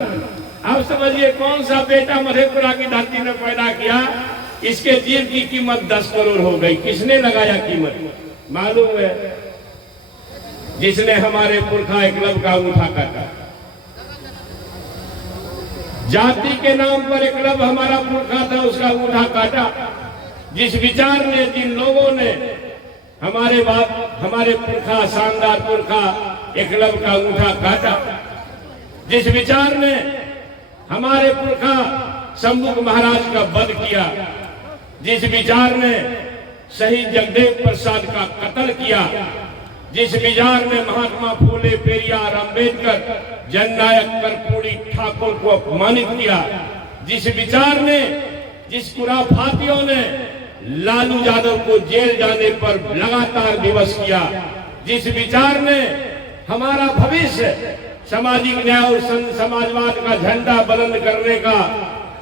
अब समझिए कौन सा बेटा मधेपुरा की धरती में पैदा किया, इसके जीव की कीमत 10 करोड़ हो गई। किसने लगाया कीमत मालूम है? जिसने हमारे पुरखा एकलव्य का अंगूठा काटा। जाति के नाम पर एकलव्य हमारा पुरखा था, उसका अंगूठा काटा। जिस विचार ने, जिन लोगों ने हमारे बाप, हमारे पुरखा, शानदार पुरखा एकलव्य का अंगूठा काटा, जिस विचार ने हमारे पुरखा शंभुक महाराज का वध किया, जिस विचार ने शहीद जगदेव प्रसाद का कत्ल किया, जिस विचार ने महात्मा फूले, पेरियार, अंबेडकर, जननायक कर्पूरी ठाकुर को अपमानित किया, जिस विचार ने, जिस खुराफातियों ने लालू यादव को जेल जाने पर लगातार विवश किया, जिस विचार ने हमारा भविष्य सामाजिक न्याय और समाजवाद का झंडा बुलंद करने का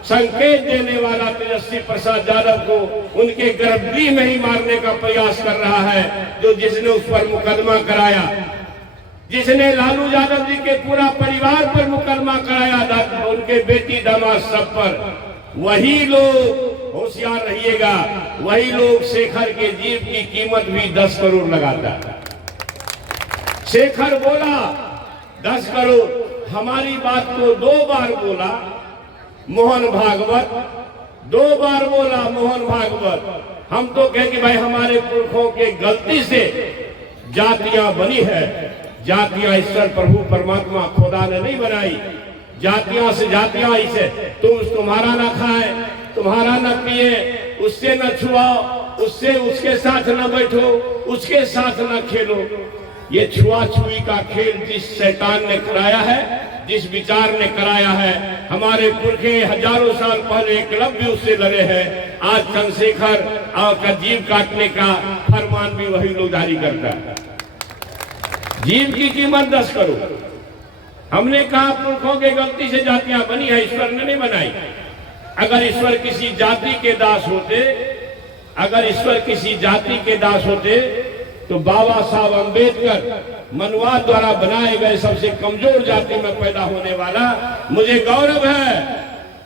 संकेत देने वाला तेजस्वी प्रसाद यादव को उनके गर्भगृह में ही मारने का प्रयास कर रहा है, जो जिसने उस पर मुकदमा कराया, जिसने लालू यादव जी के पूरा परिवार पर मुकदमा कराया, उनके बेटी दामाद सब पर, वही लोग, होशियार रहिएगा, वही लोग शेखर के जीव की कीमत भी 10 करोड़ लगाता है। शेखर बोला 10 करोड़, हमारी बात को 2 बार बोला मोहन भागवत, 2 बार बोला मोहन भागवत। हम तो कहें कि भाई हमारे पुरखों के गलती से जातियां बनी है। जातियां ईश्वर प्रभु परमात्मा खुदा ने नहीं बनाई। जातियां से जातियां इसे तुम्हारा ना खाए, तुम्हारा ना पिए, उससे न छुआओ, उससे उसके साथ न बैठो, उसके साथ न खेलो। ये छुआछुई का खेल जिस शैतान ने कराया है, जिस विचार ने कराया है, हमारे पुरखे हजारों साल पहले एकलव्य उससे लड़े हैं। आज चंद्रशेखर का जीव काटने का फरमान भी वही लोग जारी करता है। जीव की कीमत 10 करोड़। हमने कहा पुरखों के गलती से जातियां बनी है, ईश्वर ने नहीं बनाई। अगर ईश्वर किसी जाति के दास होते, अगर ईश्वर किसी जाति के दास होते तो बाबा साहब अंबेडकर मनुवाद द्वारा बनाए गए सबसे कमजोर जाति में पैदा होने वाला, मुझे गौरव है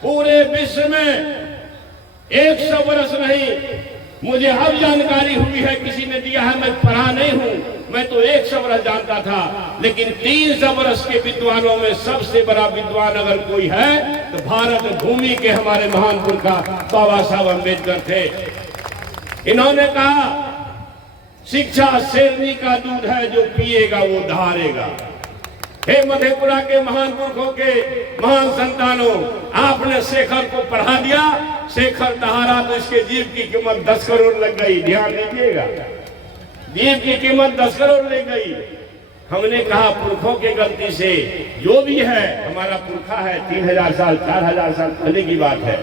पूरे विश्व में 100 वर्ष नहीं, मुझे अब जानकारी हुई है, किसी ने दिया है, मैं पढ़ा नहीं हूं, मैं तो 100 वर्ष जानता था, लेकिन 300 वर्ष के विद्वानों में सबसे बड़ा विद्वान अगर कोई है तो भारत भूमि के हमारे महान पुरखा बाबा साहब अंबेडकर थे। इन्होंने कहा शिक्षा शेरनी का दूध है, जो पिएगा वो धारेगा। हे मधेपुरा के महान पुरखों के महान संतानों, आपने शेखर को पढ़ा दिया, शेखर दहाड़ा तो इसके जीव की कीमत 10 करोड़ लग गई। ध्यान दीजिएगा, जीव की कीमत 10 करोड़ लग गई। हमने कहा पुरखों की गलती से जो भी है, हमारा पुरखा है 3000 साल 4000 साल पहले की बात है,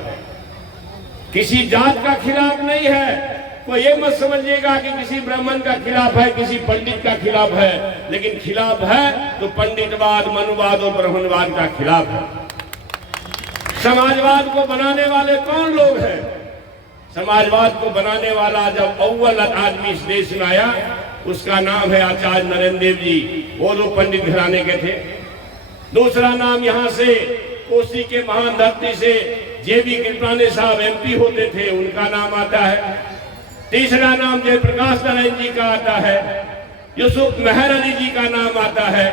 किसी जात का खिलाफ नहीं है। कोई ये मत समझिएगा कि किसी ब्राह्मण का खिलाफ है, किसी पंडित का खिलाफ है, लेकिन खिलाफ है तो पंडितवाद, मनुवाद और ब्राह्मणवाद का खिलाफ है। समाजवाद को बनाने वाले कौन लोग हैं? समाजवाद को बनाने वाला जब अव्वल आदमी इस देश में आया, उसका नाम है आचार्य नरेंद्र देव जी। वो लोग पंडित घराने के थे। दूसरा नाम यहाँ से कोसी के महान धरती से जेबी कृपलानी साहब MP होते थे, उनका नाम आता है। तीसरा नाम जयप्रकाश नारायण जी का आता है। यूसुफ मेहर अली जी का नाम आता है।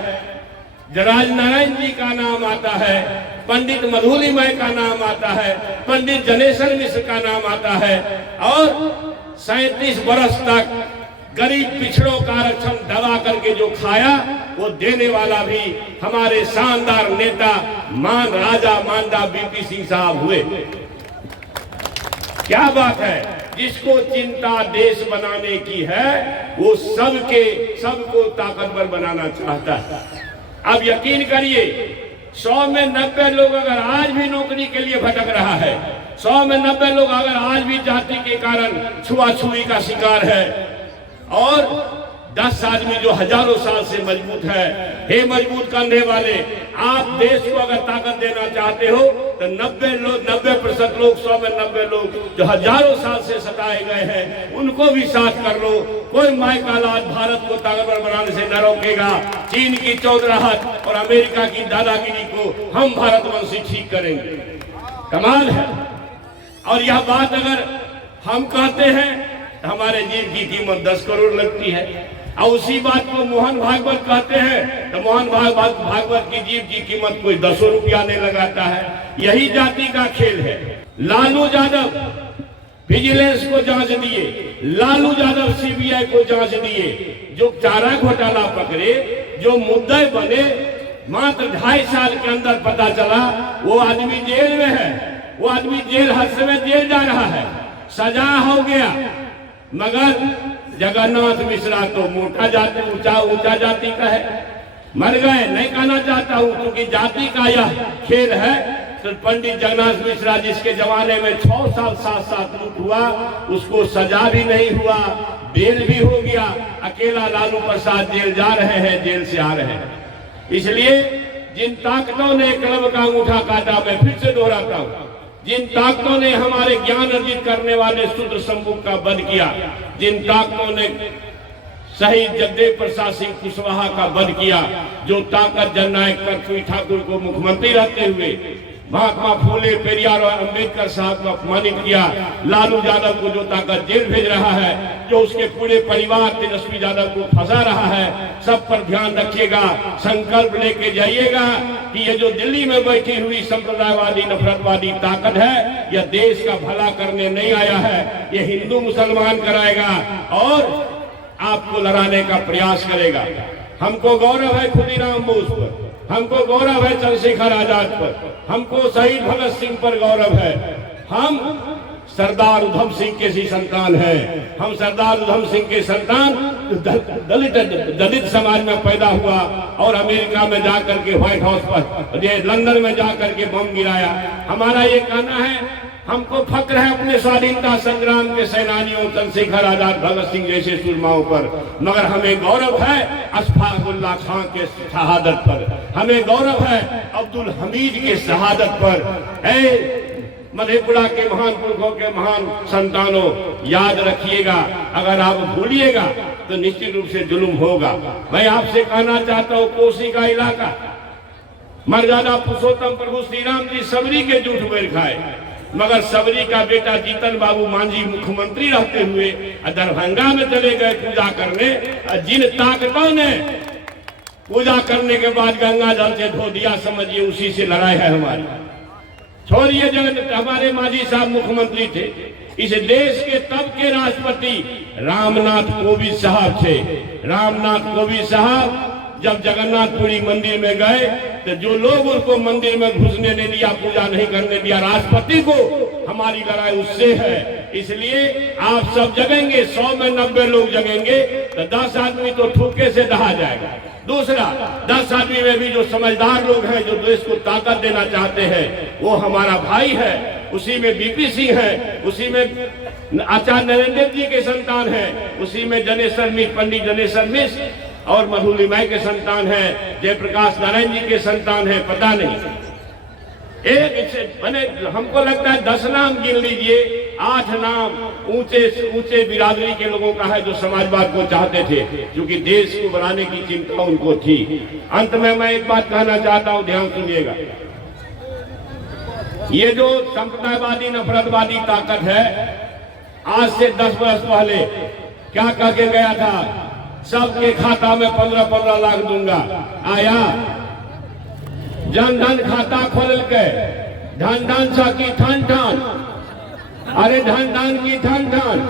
जराज नारायण जी का नाम आता है। पंडित मधुलिमय का नाम आता है। पंडित जनेश्वर मिश्र का नाम आता है। और 37 वर्ष तक गरीब पिछड़ों का आरक्षण दबा करके जो खाया, वो देने वाला भी हमारे शानदार नेता राजा मांडा BP सिंह साहब हुए। क्या बात है! जिसको चिंता देश बनाने की है, वो सबको ताकतवर बनाना चाहता है। अब यकीन करिए, 100 में 90 लोग अगर आज भी नौकरी के लिए भटक रहा है, 100 में 90 लोग अगर आज भी जाति के कारण छुआछुई का शिकार है, और 10 आदमी जो हजारों साल से मजबूत है, हे मजबूत कंधे वाले, आप देश को अगर ताकत देना चाहते हो तो 90% लोग, 100 में 90 लोग जो हजारों साल से सताए गए हैं, उनको भी साथ कर लो। कोई माई का लाल भारत को ताकतवर बनाने से न रोकेगा। चीन की चौधराहट और अमेरिका की दादागिरी को हम भारतवंशी ठीक करेंगे। कमाल है। और यह बात अगर हम कहते हैं तो हमारे जीव की कीमत 10 करोड़ लगती है, और उसी बात को मोहन भागवत कहते हैं तो मोहन भागवत की जीव की कीमत कोई 10 रुपया नहीं लगाता है। यही जाति का खेल है। लालू यादव विजिलेंस को जांच दिए, लालू यादव सीबीआई को जांच दिए, जो चारा घोटाला पकड़े, जो मुद्दे बने, मात्र 2.5 साल के अंदर पता चला वो आदमी जेल में है। वो आदमी जेल हर समय जेल जा रहा है, सजा हो गया। मगर जगन्नाथ मिश्रा तो मोटा जाति, ऊंचा जाति का है, मर गए। नहीं कहना चाहता हूं क्योंकि जाति का यह खेल है। तो पंडित जगन्नाथ मिश्रा जिसके जमाने में 6 साल 7 साल लूट हुआ, उसको सजा भी नहीं हुआ, बेल भी हो गया। अकेला लालू प्रसाद जेल जा रहे हैं, जेल से आ रहे हैं। इसलिए जिन ताकतों ने क्लब का अंगूठा काटा, मैं फिर से दोहराता हूं, जिन ताकतों ने हमारे ज्ञान अर्जित करने वाले शूद्र संभुक का वध किया, जिन ताकतों ने शहीद जगदेव प्रसाद सिंह कुशवाहा का वध किया, जो ताकत जननायक कर्पूरी ठाकुर को मुख्यमंत्री रहते हुए महात्मा फूले, पेरियार और अंबेडकर साहब को अपमानित किया, लालू यादव को जो ताकत जेल भेज रहा है, जो उसके पूरे परिवार तेजस्वी यादव को फंसा रहा है, सब पर ध्यान रखिएगा। संकल्प लेके जाइएगा कि ये जो दिल्ली में बैठी हुई संप्रदायवादी नफरतवादी ताकत है, यह देश का भला करने नहीं आया है, ये हिंदू मुसलमान कराएगा और आपको लड़ाने का प्रयास करेगा। हमको गौरव है खुदीराम बोस पर, हमको गौरव है चंद्रशेखर आजाद पर, हमको शहीद भगत सिंह पर गौरव है। हम सरदार उधम सिंह के सी संतान हैं। हम सरदार उधम सिंह के संतान दलित समाज में पैदा हुआ और अमेरिका में जाकर के व्हाइट हाउस पर, लंदन में जाकर के बम गिराया। हमारा ये कहना है, हमको फक्र है अपने स्वाधीनता संग्राम के सेनानियों चंद्रशेखर आजाद, भगत सिंह जैसे सूरमाओं पर, मगर हमें गौरव है अशफाकुल्लाह खां के शहादत पर, हमें गौरव है अब्दुल हमीद के शहादत पर। मधेपुरा के महान पुरखों के महान संतानों, याद रखिएगा, अगर आप भूलिएगा तो निश्चित रूप से जुल्म होगा। मैं आपसे कहना चाहता हूँ, कोसी का इलाका, मर्यादा पुरुषोत्तम प्रभु श्री राम जी सबरी के जूठ बेर खाए, मगर सबरी का बेटा जीतन बाबू मांझी मुख्यमंत्री रहते हुए दरभंगा में चले गए पूजा करने। जिन ताकतों ने पूजा करने के बाद गंगा जल से धो दिया, समझिए उसी से लड़ाई है हमारी। छोड़िए, जगत हमारे मांझी साहब मुख्यमंत्री थे। इस देश के तब के राष्ट्रपति रामनाथ कोविंद साहब थे। रामनाथ कोविंद साहब जब जगन्नाथपुरी मंदिर में गए तो जो लोग उनको मंदिर में घुसने नहीं दिया, पूजा नहीं करने दिया, राष्ट्रपति को, हमारी लड़ाई उससे है। इसलिए आप सब जगेंगे, 100 में 90 लोग जगेंगे तो 10 आदमी तो ठुक्के से दहा जाएगा। दूसरा, 10 आदमी में भी जो समझदार लोग हैं, जो देश को ताकत देना चाहते हैं, वो हमारा भाई है। उसी में बीपी सिंह है, उसी में आचार्य नरेंद्र जी के संतान है, उसी में जनेश्वर मिश्र, पंडित जनेश्वर मिश्र और मधुली माई के संतान है, जयप्रकाश नारायण जी के संतान है। पता नहीं, एक मैंने हमको लगता है 10 नाम गिन लीजिए, 8 नाम ऊंचे बिरादरी के लोगों का है जो समाजवाद को चाहते थे, क्योंकि देश को बनाने की चिंता उनको थी। अंत में मैं एक बात कहना चाहता हूं, ध्यान सुनिएगा। ये जो संप्रदायवादी नफरतवादी ताकत है, आज से 10 वर्ष पहले क्या कह के गया था, सबके खाता में 15-15 लाख दूंगा। आया जनधन खाता खोल के, धन सा की ठन ठन, अरे धन की ठन ठन,